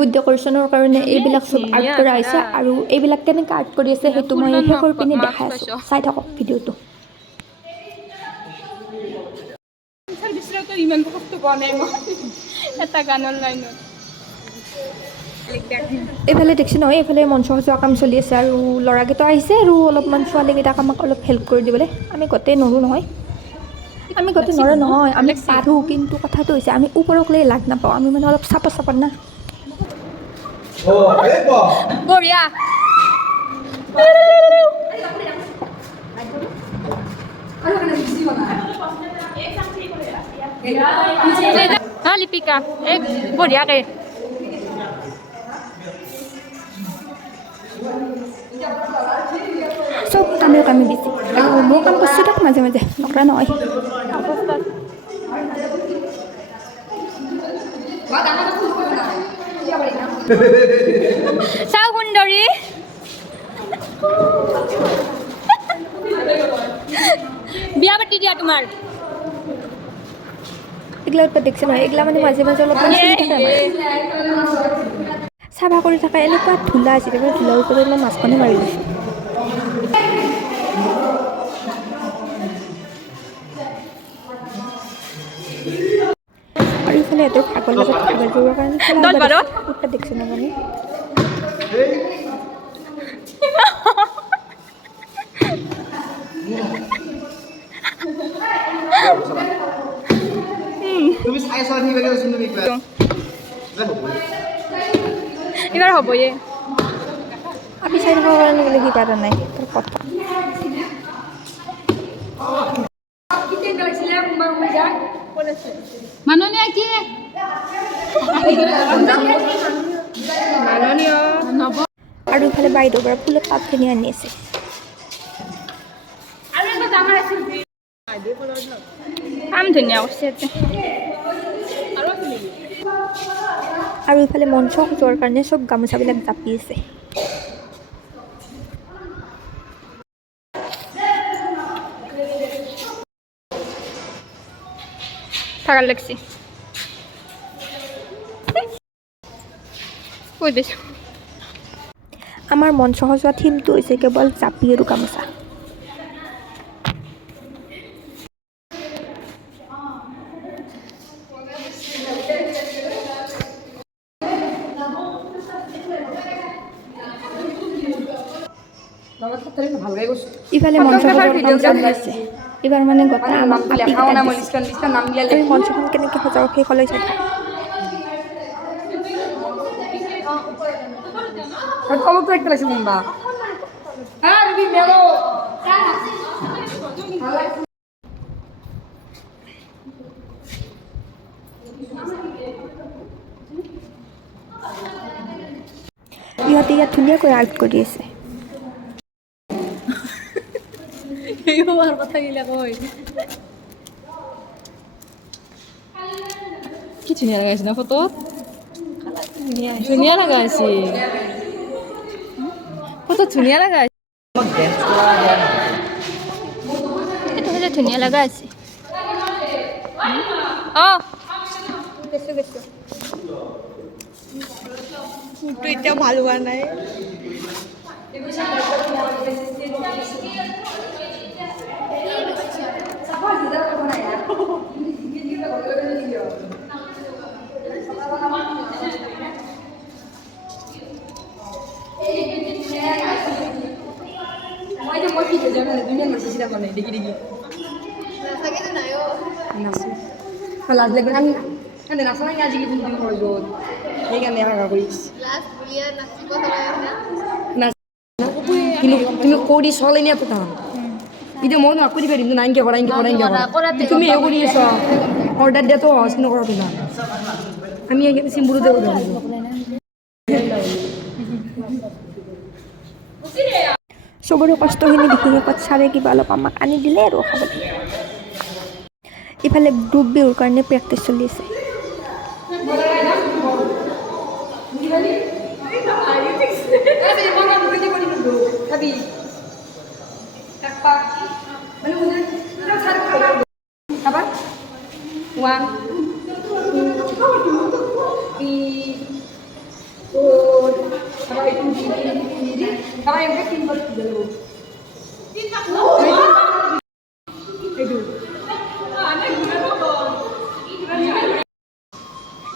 Bollywood ডেকৰেশ্যনৰ কাৰণে এইবিলাক চব আৰ্ট কৰা হৈছে আৰু এইবিলাক কেনেকৈ আৰ্ট কৰি আছে সেইটো মই শেষৰ পিনে দেখাই আছোঁ চাই থাকক ভিডিঅ'টো ইমান কষ্ট পোৱা নাই মই এটা গানৰ লাইনত এইফালে দেখছি নহয় এইফালে মঞ্চ সজোৱা কাম চলি আছে আৰু ল'ৰাকেইটা আহিছে আৰু অলপমান ছোৱালীকেইটাক আমাক অলপ হেল্প কৰি দিবলৈ আমি গোটেই নৰোঁ নহয় আমি গোটেই নৰোঁ নহয় আমি পাৰোঁ কিন্তু কথাটো হৈছে আমি ওপৰক লৈ লাগ নাপাওঁ আমি মানে অলপ চাপত না বঢ়িয়া লিপিকা এক বঢ়িয়াকে চব কামেও কামি বেছি আৰু মই কাম কৰিছোঁ তাক মাজে মাজে নকৰা নহয় চাও সুন্দৰী বিয়া পাতি দিয়া তোমাৰ এইগিলা দেখছি নহয় এইগিলা মানে মাজে মাজে অলপমান চাফা কৰি থকা এনেকুৱা ধূলা আছিল ধূলাৰ ওপৰত মই মাছখনে মাৰি দিছোঁ আৰু ইফালে সিহঁতৰ ভাগৰ লগত ভাগৰ কৰিবৰ কাৰণে উৎপাত দেখছি নহয় মানে এবাৰ হ'বয়ে আমি চাই থকাৰ কাৰণে বোলে কিবা এটা নাই তোৰ কথা মাননীয় কি মাননীয় আৰু ইফালে বাইদেউৰ পৰা ফুলৰ টাবখিনি আনি আছে কাম ধুনীয়া কৰিছে আৰু ইফালে মঞ্চ সজোৱাৰ কাৰণে চব গামোচাবিলাক জাপি আছে থাকাৰ লাগছে কৈ দিছো আমাৰ মঞ্চ সজোৱা থিমটো হৈছে কেৱল জাপি আৰু গামোচা ইফালে মঞ্চ সজোৱাৰ কাম চলি আছে এইবাৰ মানে গোটেই আমাক মঞ্চখন কেনেকৈ সজাওঁ শেষলৈ চাই থাক ইহঁতে ইয়াত ধুনীয়াকৈ আৰ্ট কৰি আছে কি ধুনীয়া লাগাইছে না ফটোত ধুনীয়া লাগাইছে ফটোত ধুনীয়া লাগাইছে এইটো হলে ধুনীয়া লাগা আছে এতিয়াও ভাল হোৱা নাই লাজ লাগবে আমি নাচা নাই আজি কিন্তু ঘৰত সেইকাৰণে তুমি কৰি চলাই নিয়ে পতা এতিয়া মই নকৰি পাৰিম নাইনকে কৰা তুমি এই কৰি আছ অৰ্ডাৰ দিয়াতো সহজ নকৰা তোলা আমি চিম্বুলতে চবৰে কষ্টখিনি দেখি শেষত ছাৰে কিবা অলপ আমাক আনি দিলে আৰু খাবলৈ ইফালে গ্ৰুপ বিহুৰ কাৰণে প্ৰেক্টিচ চলি আছে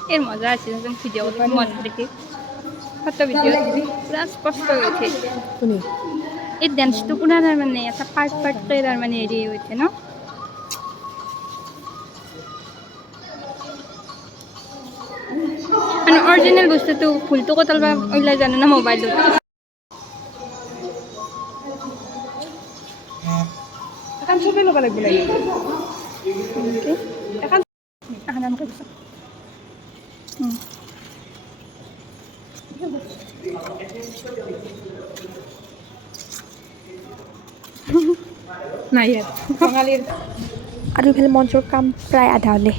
এর মজা আছে যখন ভিডিও মজা দেখি কত ভিডিও পুরা স্পষ্ট হয়েছে শুনি এই ড্যান্সটো পুরা মানে এটা পার্ট পার্ট করে তার মানে এরি হয়েছে না মানে অরিজিনাল বস্তুটো ফুলটো কতাল বা ওইলা জানো না মোবাইলত এখন চবে ল'ব লাগিব লাগিব এখন আহান কৰিছ নাই ইয়াত বঙালীৰ আৰু ইফালে মঞ্চৰ কাম প্ৰায় আধা হ'লে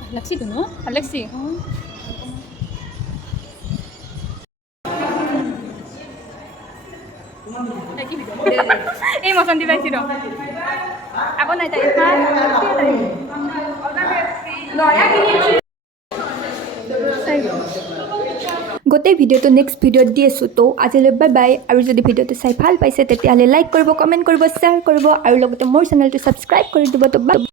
ভাল লাগছি তো ন ভাল লাগছি এই মচন্দি পাইছি ৰ আকৌ নাই তাই গোটেই ভিডিঅ'টো নেক্সট ভিডিঅ'ত দি আছোঁ তো আজিলৈ বাই বাই আৰু যদি ভিডিঅ'টো চাই ভাল পাইছে তেতিয়াহ'লে লাইক কৰিব কমেণ্ট কৰিব শ্বেয়াৰ কৰিব আৰু লগতে মোৰ চেনেলটো ছাবস্ক্ৰাইব কৰি দিব তো